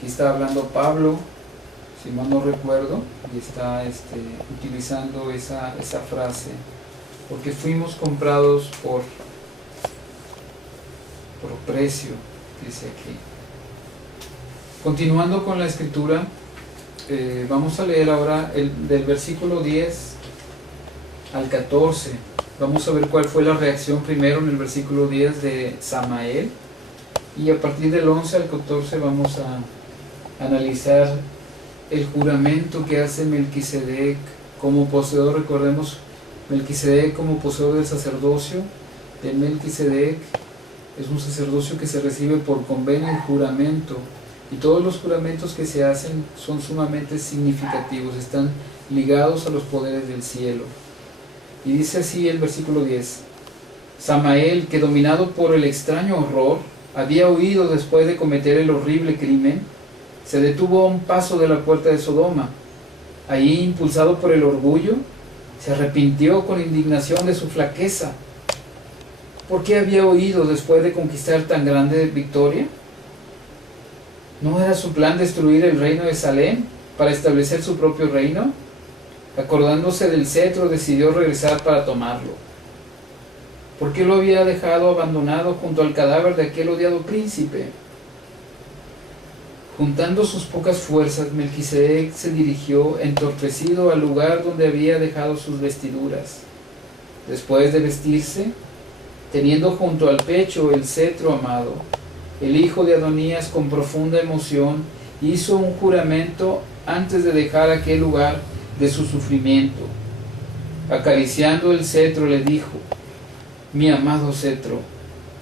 Aquí está hablando Pablo, si mal no recuerdo, y está utilizando esa frase, porque fuimos comprados por precio, dice aquí. Continuando con la escritura, vamos a leer ahora del versículo 10 al 14. Vamos a ver cuál fue la reacción primero en el versículo 10 de Samael, y a partir del 11 al 14 vamos a analizar el juramento que hace Melquisedec como poseedor. Recordemos, Melquisedec como poseedor del sacerdocio de Melquisedec es un sacerdocio que se recibe por convenio y juramento, y todos los juramentos que se hacen son sumamente significativos, están ligados a los poderes del cielo. Y dice así el versículo 10: Samael, que dominado por el extraño horror había huido después de cometer el horrible crimen, se detuvo a un paso de la puerta de Sodoma. Allí, impulsado por el orgullo, se arrepintió con indignación de su flaqueza. ¿Por qué había huido después de conquistar tan grande victoria? ¿No era su plan destruir el reino de Salem para establecer su propio reino? Acordándose del cetro, decidió regresar para tomarlo. ¿Por qué lo había dejado abandonado junto al cadáver de aquel odiado príncipe? Juntando sus pocas fuerzas, Melquisedec se dirigió entorpecido al lugar donde había dejado sus vestiduras. Después de vestirse, teniendo junto al pecho el cetro amado, el hijo de Adonías, con profunda emoción, hizo un juramento antes de dejar aquel lugar de su sufrimiento. Acariciando el cetro, le dijo: mi amado cetro,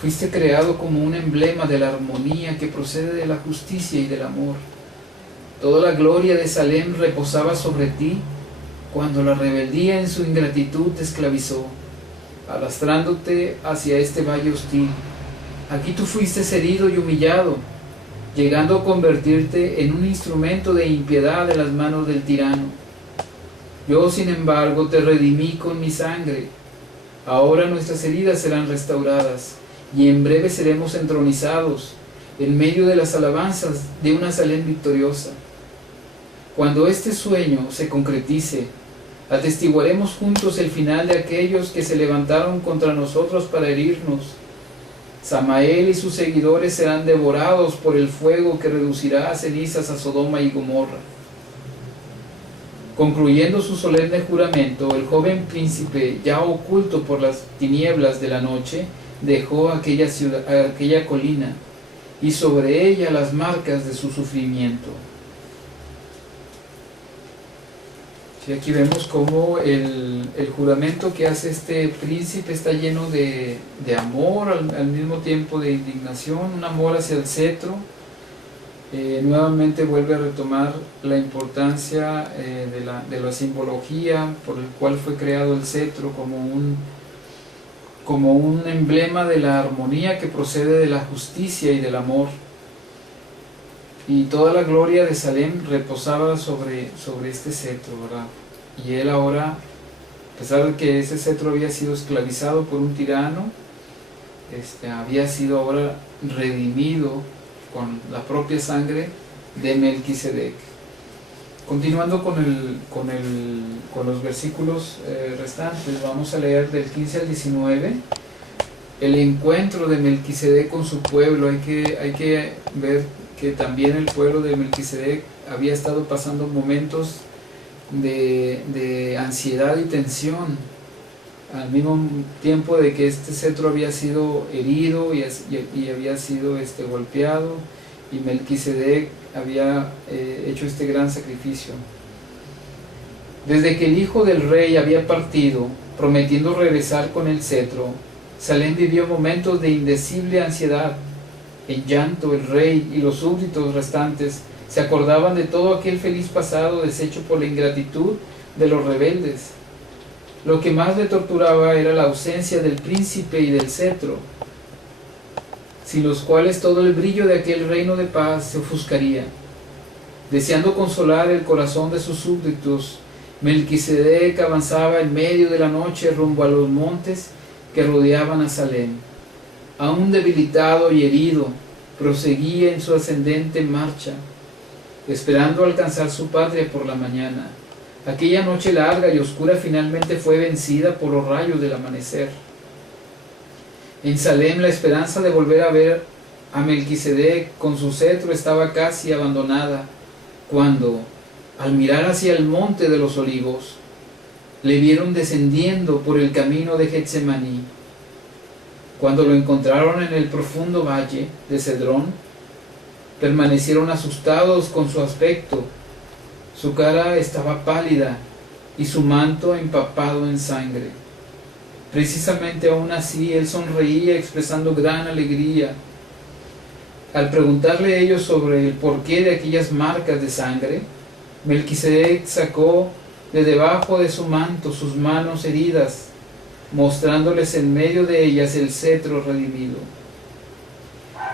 fuiste creado como un emblema de la armonía que procede de la justicia y del amor. Toda la gloria de Salem reposaba sobre ti cuando la rebeldía en su ingratitud te esclavizó, arrastrándote hacia este valle hostil. Aquí tú fuiste herido y humillado, llegando a convertirte en un instrumento de impiedad en las manos del tirano. Yo, sin embargo, te redimí con mi sangre. Ahora nuestras heridas serán restauradas, y en breve seremos entronizados en medio de las alabanzas de una Salem victoriosa. Cuando este sueño se concretice, atestiguaremos juntos el final de aquellos que se levantaron contra nosotros para herirnos. Samael y sus seguidores serán devorados por el fuego que reducirá a cenizas a Sodoma y Gomorra. Concluyendo su solemne juramento, el joven príncipe, ya oculto por las tinieblas de la noche, dejó aquella colina, y sobre ella las marcas de su sufrimiento. Sí, aquí vemos cómo el juramento que hace este príncipe está lleno de amor, al mismo tiempo de indignación, un amor hacia el cetro. Nuevamente vuelve a retomar la importancia de la simbología por el cual fue creado el cetro como un emblema de la armonía que procede de la justicia y del amor. Y toda la gloria de Salem reposaba sobre este cetro, ¿verdad? Y él ahora, a pesar de que ese cetro había sido esclavizado por un tirano, había sido ahora redimido con la propia sangre de Melquisedec. Continuando con los versículos restantes, vamos a leer del 15 al 19, el encuentro de Melquisedec con su pueblo. Hay que ver que también el pueblo de Melquisedec había estado pasando momentos de ansiedad y tensión, al mismo tiempo de que este cetro había sido herido y había sido golpeado, y Melquisedec había hecho este gran sacrificio. Desde que el hijo del rey había partido, prometiendo regresar con el cetro, Salem vivió momentos de indecible ansiedad. En llanto, el rey y los súbditos restantes se acordaban de todo aquel feliz pasado deshecho por la ingratitud de los rebeldes. Lo que más le torturaba era la ausencia del príncipe y del cetro, sin los cuales todo el brillo de aquel reino de paz se ofuscaría. Deseando consolar el corazón de sus súbditos, Melquisedec avanzaba en medio de la noche rumbo a los montes que rodeaban a Salem. Aún debilitado y herido, proseguía en su ascendente marcha, esperando alcanzar su patria por la mañana. Aquella noche larga y oscura finalmente fue vencida por los rayos del amanecer. En Salem la esperanza de volver a ver a Melquisedec con su cetro estaba casi abandonada, cuando, al mirar hacia el monte de los olivos, le vieron descendiendo por el camino de Getsemaní. Cuando lo encontraron en el profundo valle de Cedrón, permanecieron asustados con su aspecto. Su cara estaba pálida y su manto empapado en sangre. Precisamente aún así él sonreía expresando gran alegría. Al preguntarle a ellos sobre el porqué de aquellas marcas de sangre, Melquisedec sacó de debajo de su manto sus manos heridas, mostrándoles en medio de ellas el cetro redimido.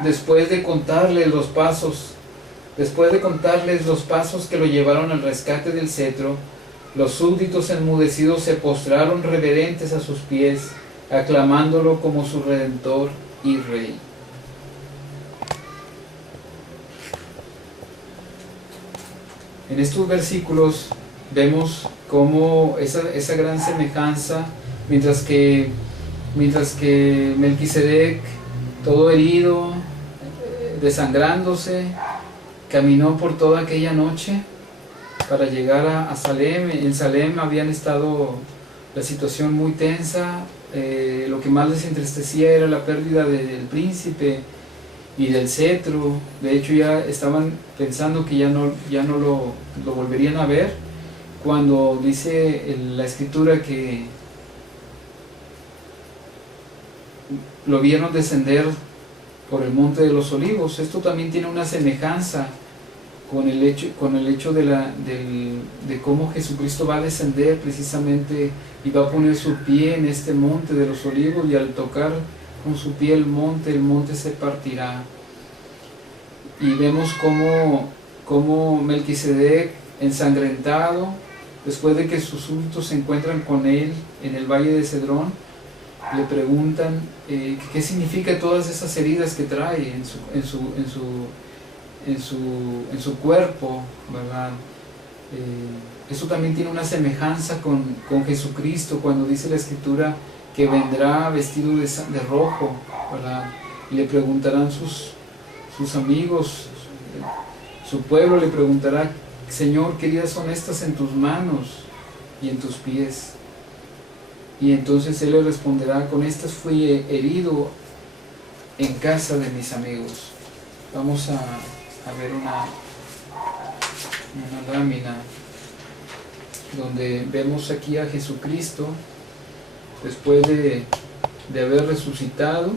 Después de contarles los pasos que lo llevaron al rescate del cetro, los súbditos enmudecidos se postraron reverentes a sus pies, aclamándolo como su Redentor y Rey. En estos versículos vemos cómo esa gran semejanza, mientras que Melquisedec, todo herido, desangrándose, caminó por toda aquella noche para llegar a Salem. En Salem habían estado la situación muy tensa, lo que más les entristecía era la pérdida del príncipe y del cetro. De hecho ya estaban pensando que ya no lo volverían a ver, cuando dice la escritura que lo vieron descender por el monte de los olivos. Esto también tiene una semejanza con el hecho de cómo Jesucristo va a descender precisamente y va a poner su pie en este monte de los olivos, y al tocar con su pie el monte se partirá. Y vemos cómo Melquisedec, ensangrentado, después de que sus súbditos se encuentran con él en el valle de Cedrón, le preguntan qué significa todas esas heridas que trae en su cuerpo, ¿verdad? Eso también tiene una semejanza con Jesucristo, cuando dice la escritura que vendrá vestido de rojo, ¿verdad? Y le preguntarán sus amigos, su pueblo le preguntará: Señor, ¿qué heridas son estas en tus manos y en tus pies? Y entonces él le responderá: con estas fui herido en casa de mis amigos. Vamos a ver una lámina donde vemos aquí a Jesucristo después de haber resucitado,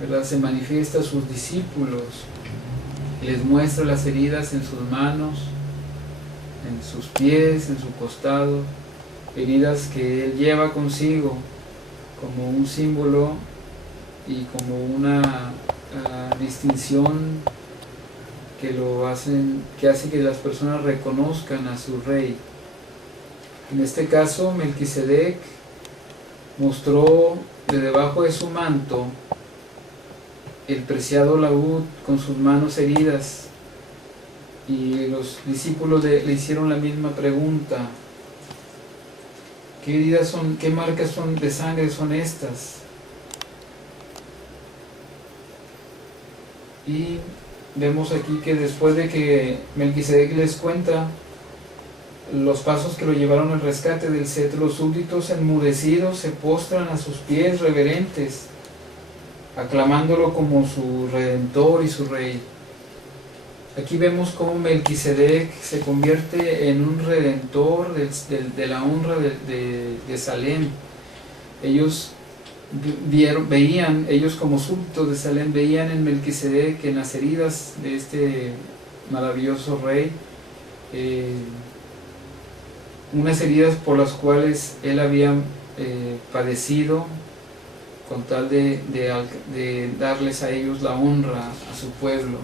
¿verdad? Se manifiesta a sus discípulos y les muestra las heridas en sus manos, en sus pies, en su costado, heridas que él lleva consigo como un símbolo y como una distinción que hace que las personas reconozcan a su rey. En este caso, Melquisedec mostró de debajo de su manto el preciado laúd con sus manos heridas, y los discípulos le hicieron la misma pregunta: ¿qué heridas son, qué marcas son de sangre son estas? Y vemos aquí que después de que Melquisedec les cuenta los pasos que lo llevaron al rescate del cetro, los súbditos enmudecidos se postran a sus pies reverentes, aclamándolo como su Redentor y su Rey. Aquí vemos cómo Melquisedec se convierte en un redentor de la honra de Salem. Ellos como súbditos de Salem, veían en Melquisedec, en las heridas de este maravilloso rey, unas heridas por las cuales él había padecido, con tal de darles a ellos la honra, a su pueblo.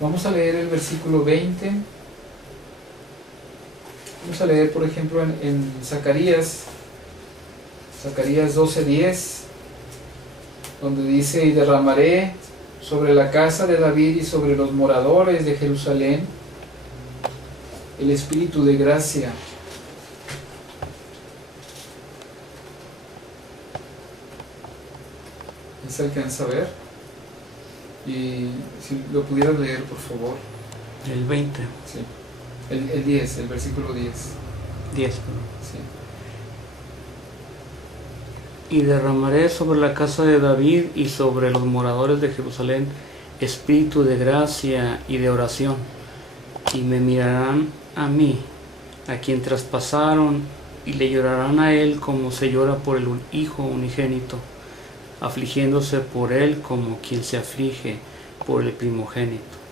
Vamos a leer el versículo 20. Vamos a leer, por ejemplo, en Zacarías 12:10, donde dice: y derramaré sobre la casa de David y sobre los moradores de Jerusalén el espíritu de gracia. ¿Se alcanza a ver? Y si lo pudieras leer, por favor. El 20. Sí. El 10, el versículo 10. 10. Sí. Y derramaré sobre la casa de David y sobre los moradores de Jerusalén espíritu de gracia y de oración, y me mirarán a mí, a quien traspasaron, y le llorarán a él como se llora por el hijo unigénito, afligiéndose por él como quien se aflige por el primogénito.